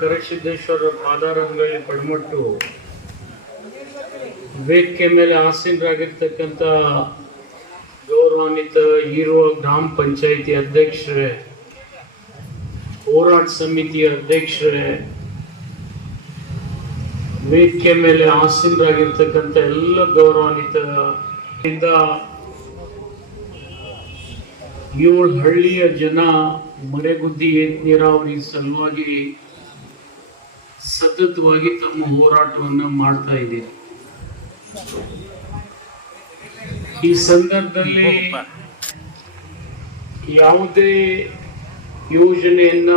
ಕರಸಿದ್ದೇಶ್ವರ ಪಾದಾರಂಗಳಿ ಪಡ್ಮಟ್ಟು ವೇದಿಕೆ ಮೇಲೆ ಆಸೀನರಾಗಿರ್ತಕ್ಕಂಥ ಗೌರವಾನ್ವಿತ ಹೀರೋ ಗ್ರಾಮ ಪಂಚಾಯಿತಿ ಅಧ್ಯಕ್ಷರೇ, ಹೋರಾಟ ಸಮಿತಿಯ ಅಧ್ಯಕ್ಷರೇ, ವೇದಿಕೆ ಮೇಲೆ ಆಸೀನರಾಗಿರ್ತಕ್ಕಂಥ ಎಲ್ಲ ಗೌರವಾನ್ವಿತ ಏಳು ಹಳ್ಳಿಯ ಜನ ಮರೆಗುದ್ದಿ ನೀರಾವರಿ ಸಲುವಾಗಿ ಸತತವಾಗಿ ತಮ್ಮ ಹೋರಾಟವನ್ನು ಮಾಡ್ತಾ ಇದೆ ಈ ಸಂದರ್ಭದಲ್ಲಿ ಯಾವುದೇ ಯೋಜನೆಯನ್ನ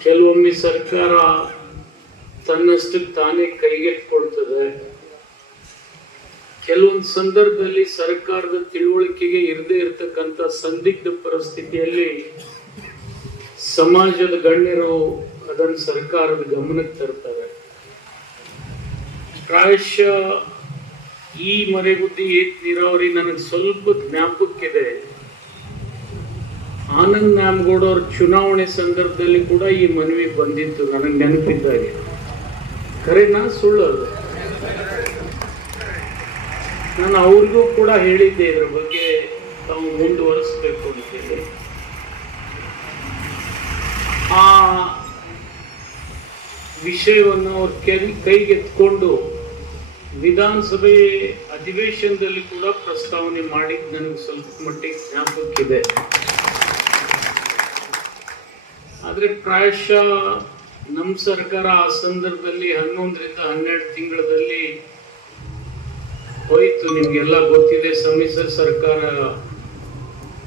ಕೆಲವೊಮ್ಮೆ ಸರ್ಕಾರ ತನ್ನಷ್ಟಕ್ಕೆ ತಾನೇ ಕೈಗೆಟ್ಕೊಳ್ತದೆ ಕೆಲವೊಂದು ಸಂದರ್ಭದಲ್ಲಿ ಸರ್ಕಾರದ ತಿಳುವಳಿಕೆಗೆ ಇರದೇ ಸಂದಿಗ್ಧ ಪರಿಸ್ಥಿತಿಯಲ್ಲಿ ಸಮಾಜದ ಗಣ್ಯರು ಅದನ್ನು ಸರ್ಕಾರದ ಗಮನಕ್ಕೆ ತರ್ತಾರೆ. ಪ್ರಾಯಶಃ ಈ ಮರೆಗುದ್ದಿ ಏತ್ ನೀರಾವರಿ ನನಗೆ ಸ್ವಲ್ಪ ಜ್ಞಾಪಕ್ಕಿದೆ ಆನಂದ್ ನ್ಯಾಮಗೌಡ ಅವ್ರ ಚುನಾವಣೆ ಸಂದರ್ಭದಲ್ಲಿ ಕೂಡ ಈ ಮನವಿ ಬಂದಿತ್ತು, ನನಗೆ ನೆನಪಿದ್ದಾಗೆ. ಖರೇನಾ ಸುಳ್ಳು ನಾನು ಅವ್ರಿಗೂ ಕೂಡ ಹೇಳಿದ್ದೆ ಇದ್ರ ಬಗ್ಗೆ. ತಾವು ಮುಂದುವರಿಸಬೇಕು ಅಂತೇಳಿ ಆ ವಿಷಯವನ್ನು ಅವ್ರ ಕೈ ಕೈಗೆತ್ಕೊಂಡು ವಿಧಾನಸಭೆ ಅಧಿವೇಶನದಲ್ಲಿ ಕೂಡ ಪ್ರಸ್ತಾವನೆ ಮಾಡಿ ನನಗೆ ಸ್ವಲ್ಪ ಮಟ್ಟಿಗೆ ಜ್ಞಾಪಕ್ಕಿದೆ. ಆದರೆ ಪ್ರಾಯಶಃ ನಮ್ಮ ಸರ್ಕಾರ ಆ ಸಂದರ್ಭದಲ್ಲಿ ಹನ್ನೊಂದರಿಂದ ಹನ್ನೆರಡು ತಿಂಗಳಲ್ಲಿ ಹೋಯಿತು. ನಿಮಗೆಲ್ಲ ಗೊತ್ತಿದೆ, ಸಮ್ಮಿಶ್ರ ಸರ್ಕಾರ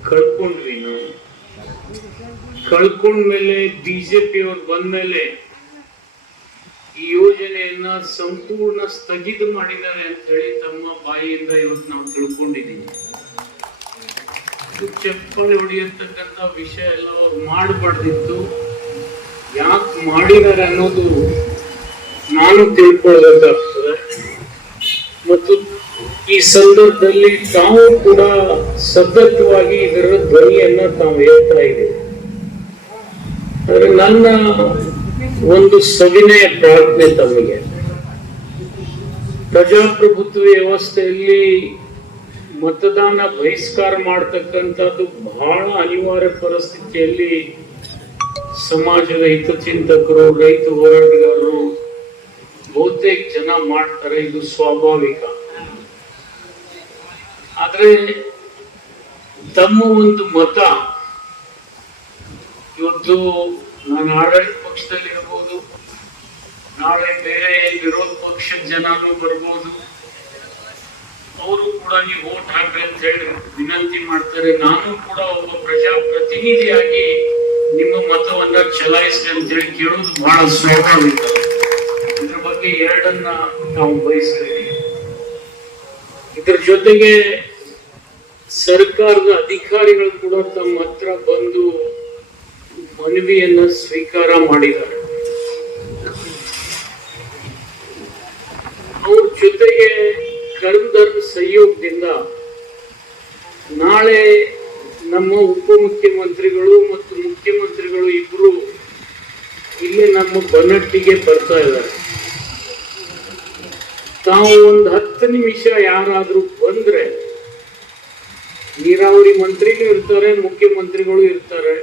ಕಳ್ಕೊಂಡ್ವಿ ನಾವು ಕಳ್ಕೊಂಡ್ಮೇಲೆ ಬಿಜೆಪಿ ಅವ್ರು ಬಂದ್ಮೇಲೆ ಈ ಯೋಜನೆಯನ್ನ ಸಂಪೂರ್ಣ ಸ್ಥಗಿತ ಮಾಡಿದ್ದಾರೆ ಅಂತ ಹೇಳಿ ತಮ್ಮ ಬಾಯಿಯಿಂದ ಇವತ್ತು ನಾವು ತಿಳ್ಕೊಂಡಿದ್ದೀವಿ ಚಪ್ಪಲಿ ಚಪ್ಪಾಳೆ ಹೊಡೆಯತಕ್ಕಂತ ವಿಷಯ ಎಲ್ಲ ಅವ್ರು ಮಾಡಬಾರ್ದಿತ್ತು. ಯಾಕೆ ಮಾಡಿದ್ದಾರೆ ಅನ್ನೋದು ನಾನು ತಿಳ್ಕೊಳ್ಬೇಕಾಗ್ತದೆ ಮತ್ತು ಈ ಸಂದರ್ಭದಲ್ಲಿ ತಾವು ಕೂಡ ಸತತವಾಗಿ ಇದರ ಧ್ವನಿಯನ್ನ ತಾವು ಹೇಳ್ತಾ ಇದ್ದೀವಿ. ಆದ್ರೆ ನನ್ನ ಒಂದು ಸವಿನಯ ಪ್ರಾರ್ಥನೆ ತಮಗೆ. ಪ್ರಜಾಪ್ರಭುತ್ವ ವ್ಯವಸ್ಥೆಯಲ್ಲಿ ಮತದಾನ ಬಹಿಷ್ಕಾರ ಮಾಡತಕ್ಕಂಥದ್ದು ಬಹಳ ಅನಿವಾರ್ಯ ಪರಿಸ್ಥಿತಿಯಲ್ಲಿ ಸಮಾಜದ ಹಿತಚಿಂತಕರು, ರೈತ ಹೋರಾಟಗಾರರು ಬಹುತೇಕ ಜನ ಮಾಡ್ತಾರೆ, ಇದು ಸ್ವಾಭಾವಿಕ. ಆದ್ರೆ ತಮ್ಮ ಒಂದು ಮತ ಇವತ್ತು ನಾನು ಆಡಳಿತ ಪಕ್ಷದಲ್ಲಿ ಇರಬಹುದು ನಾಳೆ ಬೇರೆ ವಿರೋಧ ಪಕ್ಷದ ಜನನೂ ಬರ್ಬೋದು. ಅವರು ಕೂಡ ನೀವು ವೋಟ್ ಹಾಕ್ರಿ ಅಂತ ಹೇಳಿ ವಿನಂತಿ ಮಾಡ್ತಾರೆ. ನಾನು ಕೂಡ ಒಬ್ಬ ಪ್ರಜಾಪ್ರತಿನಿಧಿಯಾಗಿ ನಿಮ್ಮ ಮತವನ್ನ ಚಲಾಯಿಸಿ ಅಂತ ಹೇಳಿ ಕೇಳೋದು ಬಹಳ ಸ್ವಾಭಾವಿಕ. ಇದ್ರ ಬಗ್ಗೆ ಎರಡನ್ನ ನಾವು ಬಯಸ್ತೇವೆ ಇದ್ರ ಜೊತೆಗೆ ಸರ್ಕಾರದ ಅಧಿಕಾರಿಗಳು ಕೂಡ ತಮ್ಮ ಹತ್ರ ಬಂದು ಮನವಿಯನ್ನ ಸ್ವೀಕಾರ ಮಾಡಿದ್ದಾರೆ. ಅವ್ರ ಜೊತೆಗೆ ಕರ್ಮಧರ್ಮ ಸಹಯೋಗದಿಂದ ನಾಳೆ ನಮ್ಮ ಉಪಮುಖ್ಯಮಂತ್ರಿಗಳು ಮತ್ತು ಮುಖ್ಯಮಂತ್ರಿಗಳು ಇಬ್ರು ಇಲ್ಲಿ ನಮ್ಮ ಬನ್ನಟ್ಟಿಗೆ ಬರ್ತಾ ಇದ್ದಾರೆ. ತಾವು ಒಂದು ಹತ್ತು ನಿಮಿಷ ಯಾರಾದರೂ ಬಂದ್ರೆ ನೀರಾವರಿ ಮಂತ್ರಿನೂ ಇರ್ತಾರೆ, ಮುಖ್ಯಮಂತ್ರಿಗಳು ಇರ್ತಾರೆ.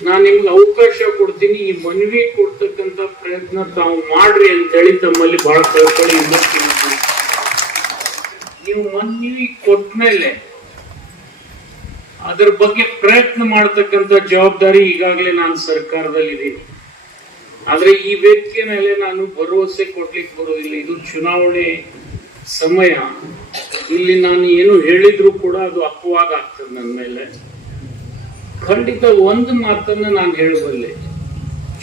ನಾನು ನಿಮ್ಗೆ ಅವಕಾಶ ಕೊಡ್ತೀನಿ, ಈ ಮನವಿ ಕೊಡ್ತಕ್ಕಂತ ಪ್ರಯತ್ನ ತಾವು ಮಾಡ್ರಿ ಅಂತ ಹೇಳಿ ತಮ್ಮಲ್ಲಿ ಬಹಳ ಕಳ್ಕೊಳ್ಳಿ ನೀವು ಮನವಿ ಕೊಟ್ಟಮೇಲೆ ಅದರ ಬಗ್ಗೆ ಪ್ರಯತ್ನ ಮಾಡ್ತಕ್ಕಂಥ ಜವಾಬ್ದಾರಿ ಈಗಾಗಲೇ ನಾನು ಸರ್ಕಾರದಲ್ಲಿ ಇದ್ದೀನಿ ಆದ್ರೆ ಈ ವೇದಿಕೆ ಮೇಲೆ ನಾನು ಭರವಸೆ ಕೊಡ್ಲಿಕ್ಕೆ ಬರೋದಿಲ್ಲ ಇದು ಚುನಾವಣೆ ಸಮಯ. ಇಲ್ಲಿ ನಾನು ಏನು ಹೇಳಿದ್ರು ಕೂಡ ಅದು ಅಪವಾದ ಆಗ್ತದೆ ನನ್ನ ಮೇಲೆ. ಖಂಡಿತ ಒಂದು ಮಾತನ್ನ ನಾನು ಹೇಳಬಲ್ಲೆ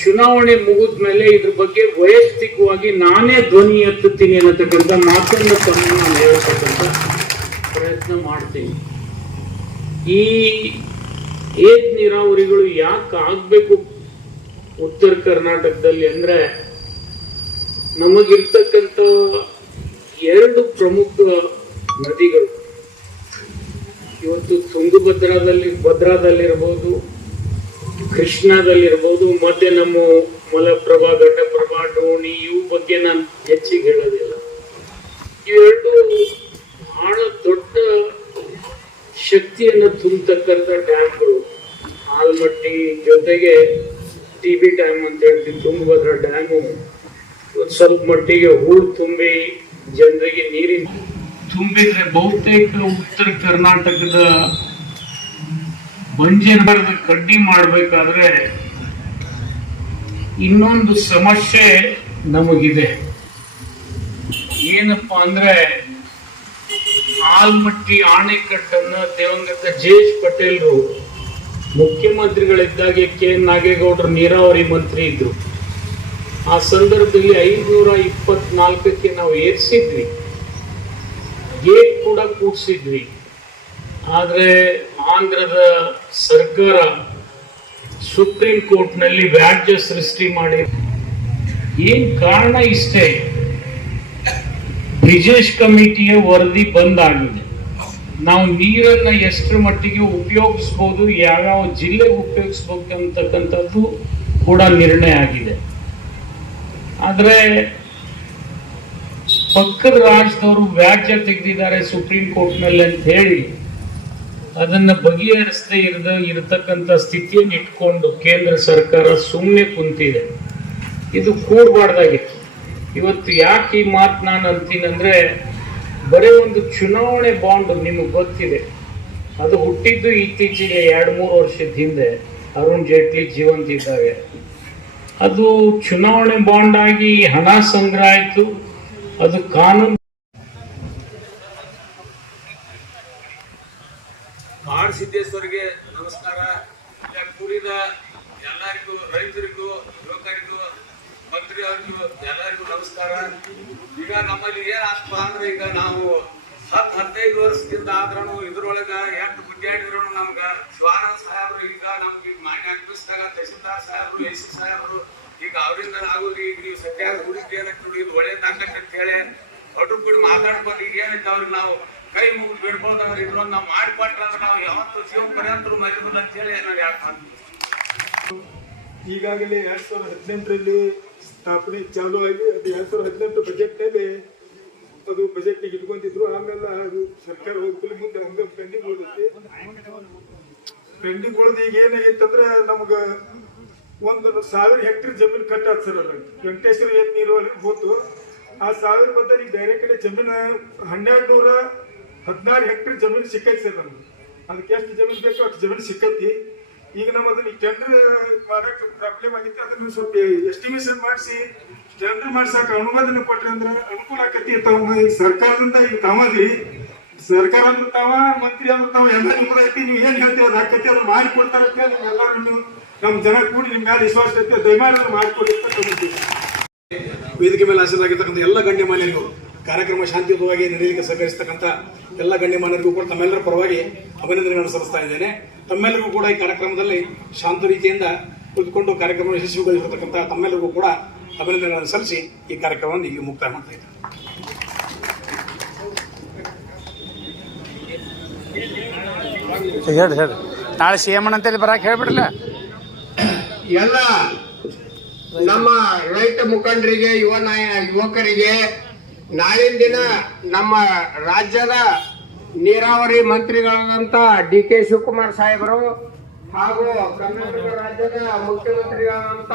ಚುನಾವಣೆ ಮುಗಿದ ಮೇಲೆ ಇದ್ರ ಬಗ್ಗೆ ವೈಯಕ್ತಿಕವಾಗಿ ನಾನೇ ಧ್ವನಿ ಎತ್ತುತ್ತೀನಿ ಅನ್ನತಕ್ಕಂಥ ಮಾತನ್ನು ತಮ್ಮ ನಾನು ಹೇಳ್ತಕ್ಕಂಥ ಪ್ರಯತ್ನ ಮಾಡ್ತೀನಿ. ಈ ಏತ್ ನೀರಾವರಿಗಳು ಯಾಕೆ ಆಗ್ಬೇಕು ಉತ್ತರ ಕರ್ನಾಟಕದಲ್ಲಿ ಅಂದ್ರೆ ನಮಗಿರ್ತಕ್ಕಂಥ ಎರಡು ಪ್ರಮುಖ ನದಿಗಳು. ಇವತ್ತು ತುಂಗಭದ್ರಾದಲ್ಲಿ, ಭದ್ರಾದಲ್ಲಿರ್ಬೋದು, ಕೃಷ್ಣಾದಲ್ಲಿರ್ಬೋದು, ಮತ್ತೆ ನಮ್ಮ ಮಲಪ್ರಭಾ ಘಟಪ್ರಭಾ ಡೋಣಿ, ಇವು ಬಗ್ಗೆ ನಾನು ಹೆಚ್ಚಿಗೆ ಹೇಳೋದಿಲ್ಲ. ಇವೆರಡು ಬಹಳ ದೊಡ್ಡ ಶಕ್ತಿಯನ್ನು ತುಂಬತಕ್ಕಂಥ ಡ್ಯಾಮ್ಗಳು. ಆಲ್ಮಟ್ಟಿ ಜೊತೆಗೆ ಟಿ ಬಿ ಡ್ಯಾಮ್ ಅಂತ ಹೇಳ್ತೀವಿ, ತುಂಗಭದ್ರಾ ಡ್ಯಾಮು. ಒಂದು ಸ್ವಲ್ಪ ಮಟ್ಟಿಗೆ ಹೂಳು ತುಂಬಿ ಜನರಿಗೆ ನೀರಿನ ತುಂಬಿದ್ರೆ ಬಹುತೇಕ ಉತ್ತರ ಕರ್ನಾಟಕದ ಬಂಜೇನಗರದ ಕಡ್ಡಿ ಮಾಡಬೇಕಾದ್ರೆ ಇನ್ನೊಂದು ಸಮಸ್ಯೆ ನಮಗಿದೆ. ಏನಪ್ಪಾ ಅಂದ್ರೆ ಆಲ್ಮಟ್ಟಿ ಆಣೆಕಟ್ಟನ್ನ ದೇವಂಗತ ಜಯೇಶ್ ಪಟೇಲ್ರು ಮುಖ್ಯಮಂತ್ರಿಗಳಿದ್ದಾಗ ಕೆ ನಾಗೇಗೌಡರು ನೀರಾವರಿ ಮಂತ್ರಿ ಇದ್ರು. ಆ ಸಂದರ್ಭದಲ್ಲಿ ಐನೂರ ಇಪ್ಪತ್ನಾಲ್ಕಕ್ಕೆ ನಾವು ಏರಿಸಿದ್ವಿ. ಗೇಟ್ ಕೂಡ ಕೂಡಿಸಿದ್ವಿ. ಆದರೆ ಆಂಧ್ರದ ಸರ್ಕಾರ ಸುಪ್ರೀಂ ಕೋರ್ಟ್ನಲ್ಲಿ ವ್ಯಾಜ್ಯ ಸೃಷ್ಟಿ ಮಾಡಿ ಏನು ಕಾರಣ ಇಷ್ಟೇ? ಬ್ರಿಜೇಶ್ ಕಮಿಟಿಯ ವರದಿ ಬಂದಾಗಿದೆ. ನಾವು ನೀರನ್ನ ಎಷ್ಟರ ಮಟ್ಟಿಗೆ ಉಪಯೋಗಿಸ್ಬೋದು, ಯಾವ್ಯಾವ ಜಿಲ್ಲೆಗೆ ಉಪಯೋಗಿಸ್ಬೇಕು ಅಂತಕ್ಕಂಥದ್ದು ಕೂಡ ನಿರ್ಣಯ ಆಗಿದೆ. ಆದ್ರೆ ಪಕ್ಕದ ರಾಜ್ಯದವರು ವ್ಯಾಜ್ಯ ತೆಗೆದಿದ್ದಾರೆ ಸುಪ್ರೀಂ ಕೋರ್ಟ್ನಲ್ಲಿ ಅಂತ ಹೇಳಿ, ಅದನ್ನ ಬಗೆಹರಿಸದೆ ಇರದ, ಇರತಕ್ಕಂಥ ಸ್ಥಿತಿಯನ್ನು ಇಟ್ಕೊಂಡು ಕೇಂದ್ರ ಸರ್ಕಾರ ಸುಮ್ಮನೆ ಕುಂತಿದೆ. ಇದು ಕೂಡಬಾರ್ದಾಗಿತ್ತು. ಇವತ್ತು ಯಾಕೆ ಈ ಮಾತು ನಾನು ಅಂತೀನಂದ್ರೆ, ಬರೀ ಒಂದು ಚುನಾವಣೆ ಬಾಂಡ್ ನಿಮಗೆ ಗೊತ್ತಿದೆ. ಅದು ಹುಟ್ಟಿದ್ದು ಇತ್ತೀಚೆಗೆ ಎರಡು ಮೂರು ವರ್ಷದ ಹಿಂದೆ ಅರುಣ್ ಜೇಟ್ಲಿ ಜೀವಂತ ಇದ್ದಾಗ ಅದು ಚುನಾವಣೆ ಬಾಂಡ್ ಆಗಿ ಹಣ ಸಂಗ್ರಹ ಆಯಿತು ಅದು ಕಾನೂನು ಆರ್ ಸಿದ್ದೇಶ್ವರಿಗೆ ನಮಸ್ಕಾರ. ಕೂಡಿದ ಎಲ್ಲರಿಗೂ, ರೈತರಿಗೂ, ಯುವಕರಿಗೂ, ಮಂತ್ರಿಯವರಿಗೂ ಎಲ್ಲರಿಗೂ ನಮಸ್ಕಾರ. ಈಗ ನಮ್ಮಲ್ಲಿ ಏನಾಗ್ತಾ ಅಂದ್ರೆ ಈಗ ನಾವು ಹತ್ತು ಹದಿನೈದು ವರ್ಷದಿಂದ ಆದ್ರೂ ಇದ್ರೊಳಗ ಎಷ್ಟು ಗುಡ್ಡಾಡಿದ್ರು ನಮ್ಗ ಶಿವಾನಂದ ಸಾಹೇಬ್ರು ಈಗ ನಮ್ಗೆ ಮಾನ್ಯ ಅನ್ಪಿಸಿದಾಗ ತಹಸೀಲ್ದಾರ್ ಸಾಹೇಬ್ರು, ಎಸ್ ಸಿ ಸಾಹೇಬ್ರು, ಈಗ ಅವರಿಂದ ಆಗೋದು ಈಗ ನೀವು ಸತ್ಯಾಗ ಹೂಡಿಕೆ ಏನಕ್ಕೆ ನೋಡಿ ಇದು ಒಳ್ಳೇದಾಗತ್ತೆ ಅಂತ ಹೇಳಿ ಒಟ್ಟು ಕೂಡ ಮಾತಾಡ್ಕೊಂಡು ಈಗ ಏನೈತೆ ಅವ್ರಿಗೆ ನಾವು ಕೈ ಮುಗಿದು ಬಿಡ್ಬೋದವ್ರು ಇದ್ರೊಂದು ನಾವು ಮಾಡಿಕೊಟ್ರೆ ಅಂದ್ರೆ ನಾವು ಯಾವತ್ತು ಜೀವ ಪರ್ಯಂತರು ಮರಿಬೋದು ಅಂತ ಹೇಳಿ ನಾವು ಯಾಕೆ ಮಾಡ್ತೀವಿ. ಈಗಾಗಲೇ ಎರಡ್ ಸಾವಿರದ ಹದಿನೆಂಟರಲ್ಲಿ ಸ್ಥಾಪನೆ ಚಾಲೂ ಆಗಿ ಅದು ಎರಡ್ ಸಾವಿರದ ಹದಿನೆಂಟು ಬಜೆಟ್ನಲ್ಲಿ ಅದು ಬಜೆಟ್ ಇಟ್ಕೊಂತಿದ್ರು, ಆಮೇಲೆ ಸರ್ಕಾರ ಹೋಗ್ತಿಲ್ಲ ಮುಂದೆ ಹಂಗ ಪೆಂಡಿಂಗ್ ಉಳಿದೈತಿ ಪೆಂಡಿಂಗ್ ಉಳಿದು ಈಗ ಏನಾಗಿತ್ತಂದ್ರೆ ನಮ್ಗ ಒಂದು ಸಾವಿರ ಹೆಕ್ಟೇರ್ ಜಮೀನು ಕಟ್ಟಾತ್ ಸರ್ ಅದು ವೆಂಕಟೇಶ್ವರ ಏನ್ ನೀರಾವರಿ ಹೋತು, ಆ ಸಾವಿರ ಬದಲು ಈಗ ಡೈರೆಕ್ಟ್ ಜಮೀನು ಹನ್ನೆರಡು ನೂರ ಹದಿನಾರು ಹೆಕ್ಟೇರ್ ಜಮೀನು ಸಿಕ್ಕೈತಿ ಸರ್ ನಮ್ಗೆ. ಅದಕ್ಕೆ ಎಷ್ಟು ಜಮೀನು ಬೇಕು ಅಷ್ಟು ಜಮೀನು ಸಿಕ್ಕೈತಿ. ಈಗ ನಮ್ಮದು ಅದನ್ನ ಟೆಂಡರ್ ಮಾಡಕ್ ಪ್ರಾಬ್ಲಮ್ ಆಗಿತ್ತು, ಅದನ್ನ ಸ್ವಲ್ಪ ಎಸ್ಟಿಮೇಷನ್ ಮಾಡಿಸಿ ಟೆಂಡರ್ ಮಾಡ್ಸಕ್ ಅನುಮೋದನೆ ಕೊಟ್ರಿ ಅಂದ್ರೆ ಅನುಕೂಲ ಆಕತಿ ತಾವ ಈಗ ಸರ್ಕಾರದಿಂದ ಈಗ ತಾವದ್ರಿ ಸರ್ಕಾರ ಅಂದ್ರೆ ತಾವ, ಮಂತ್ರಿ ಅಂದ್ರೆ ತಾವ, ಎಲ್ಲ ನಿಮ್ದು ಐತಿ, ನೀವು ಏನ್ ಹೇಳ್ತೀವಿ ಅದು ಆಕತಿ ಅದನ್ನ ಮಾಡಿ ಕೊಡ್ತಾರಂತೆ ಎಲ್ಲರೂ ನೀವು ನಮ್ಮ ಜನ ಕೂಡಿ ನಿಮ್ ಮೇಲೆ ವಿಶ್ವಾಸ ಐತಿ ದಯಮಾಡಿ ಅದನ್ನ ಮಾಡಿಕೊಡಿ ವೇದಿಕೆ ಮೇಲೆ ಹಾಜರಾಗಿರ್ತಕ್ಕಂಥ ಎಲ್ಲ ಗಣ್ಯಮಾನ್ಯರಿಗೂ ಕಾರ್ಯಕ್ರಮ ಶಾಂತಿಯುತವಾಗಿ ನಡೆಯಲಿಕ್ಕೆ ಸಹಕರಿಸತಕ್ಕಂಥ ಎಲ್ಲ ಗಣ್ಯಮಾನರಿಗೂ ಕೂಡ ತಮ್ಮೆಲ್ಲರ ಪರವಾಗಿ ಅಭಿನಂದನೆಗಳನ್ನು ಸಲ್ಲಿಸ್ತಾ ಇದ್ದೇನೆ. ತಮ್ಮೆಲ್ಲರಿಗೂ ಕೂಡ ಈ ಕಾರ್ಯಕ್ರಮದಲ್ಲಿ ಶಾಂತ ರೀತಿಯಿಂದ ಕುಳಿತುಕೊಂಡು ಕಾರ್ಯಕ್ರಮ ಯಶಸ್ವಿಗೊಳಿಸಿರ್ತಕ್ಕಂಥ ತಮ್ಮೆಲ್ಲರಿಗೂ ಕೂಡ ಅಭಿನಂದನೆಗಳನ್ನು ಸಲ್ಲಿಸಿ ಈ ಕಾರ್ಯಕ್ರಮವನ್ನು ಈಗ ಮುಕ್ತಾಯ ಮಾಡ್ತಾ ಇದ್ದೇನೆ. ಹೇಳಿ ಹೇಳಿ. ನಾಳೆ ಸಿ ಎಂ ಅಂತೇಳಿ ಬರಕ್ಕೆ ಹೇಳ್ಬಿಡ್ರಲ್ಲ. ಎಲ್ಲ ನಮ್ಮ ರೈತ ಮುಖಂಡರಿಗೆ ಯುವ ನಾಯ ಯುವಕರಿಗೆ ನಾಳಿನ ದಿನ ನಮ್ಮ ರಾಜ್ಯದ ನೀರಾವರಿ ಮಂತ್ರಿಗಳಾದಂತ ಡಿ ಕೆ ಶಿವಕುಮಾರ್ ಸಾಹೇಬರು ಹಾಗೂ ಕರ್ನಾಟಕ ರಾಜ್ಯದ ಮುಖ್ಯಮಂತ್ರಿಗಳಾದಂತ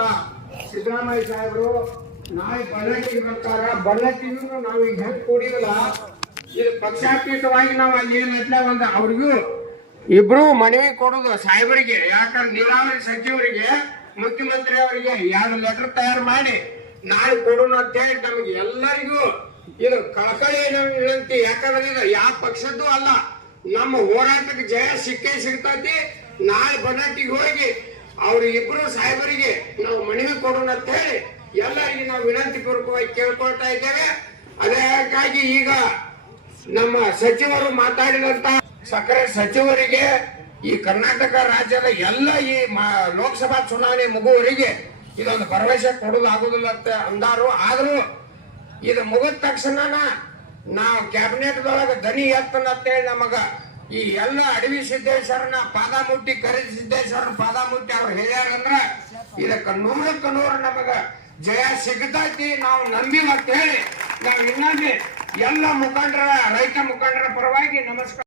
ಸಿದ್ದರಾಮಯ್ಯ ಸಾಹೇಬರು ನಾಳೆ ಬಳ್ಳಾರಿಗೆ ಬರ್ತಾರ. ಬಳ್ಳಾರಿಗೂ ನಾವು ಈಗ ಹೆಂಗ್ ಇದು ಪಕ್ಷಾತೀತವಾಗಿ ನಾವು ಅಲ್ಲಿ ಏನ್ ಒಂದು ಅವ್ರಿಗೂ ಇಬ್ರು ಮನವಿ ಕೊಡುದು ಸಾಹೇಬರಿಗೆ, ಯಾಕಂದ್ರೆ ನೀರಾವರಿ ಸಚಿವರಿಗೆ, ಮುಖ್ಯಮಂತ್ರಿ ಅವರಿಗೆ ಎರಡು ಲೆಟರ್ ತಯಾರು ಮಾಡಿ ನಾಳೆ ಕೊಡೋಣ ಅಂತ ಹೇಳಿ ನಮ್ಗೆ ಎಲ್ಲರಿಗೂ ಇದು ಕಳಕಳಿ ಏನೋ ವಿನಂತಿ ಯಾಕಂದ್ರೆ ಇದು ಯಾವ ಪಕ್ಷದ್ದು ಅಲ್ಲ. ನಮ್ಮ ಹೋರಾಟಕ್ಕೆ ಜಯ ಸಿಕ್ಕೇ ಸಿಗ್ತೈತಿ. ನಾಳೆ ಬನ್ನಟ್ಟಿಗೆ ಹೋಗಿ ಅವ್ರ ಇಬ್ರು ಸಾಹೇಬರಿಗೆ ನಾವು ಮನವಿ ಕೊಡೋಣ ಅಂತ ಹೇಳಿ ಎಲ್ಲರಿಗೆ ನಾವು ವಿನಂತಿ ಪೂರ್ವಕವಾಗಿ ಕೇಳ್ಕೊಳ್ತಾ ಇದ್ದೇವೆ. ಅದಕ್ಕಾಗಿ ಈಗ ನಮ್ಮ ಸಚಿವರು ಮಾತಾಡಿದಂತ ಸಕ್ಕರೆ ಸಚಿವರಿಗೆ ಈ ಕರ್ನಾಟಕ ರಾಜ್ಯದ ಎಲ್ಲ ಈ ಲೋಕಸಭಾ ಚುನಾವಣೆ ಮುಗುವವರಿಗೆ ಇದೊಂದು ಭರವಸೆ ಕೊಡೋದಾಗುದಿಲ್ಲ ಅಂತ ಅಂದಾರು. ಆದ್ರೂ ಇದು ಮುಗಿದ ತಕ್ಷಣನ ನಾವು ಕ್ಯಾಬಿನೆಟ್ ದೊಳಗ ದನಿ ಎತ್ತನ ಅಂತೇಳಿ ನಮಗ ಈ ಎಲ್ಲ ಅಡವಿ ಸಿದ್ದೇಶ್ವರನ ಪಾದ ಮುಟ್ಟಿ ಕರಿ ಸಿದ್ದೇಶ್ವರನ ಪಾದ ಮುಟ್ಟಿ ಅವ್ರು ಹೇಳ್ಯಾರಂದ್ರ ಇದಕ್ಕೆ ನೂರಕ್ಕ ನೂರು ನಮಗ ಜಯ ಸಿಗ್ತೈತಿ, ನಾವು ನಂಬಿವ ಅಂತ ಹೇಳಿ ನಾವು ಇನ್ನೊಮ್ಮೆ ಎಲ್ಲ ಮುಖಂಡರ, ರೈತ ಮುಖಂಡರ ಪರವಾಗಿ ನಮಸ್ಕಾರ.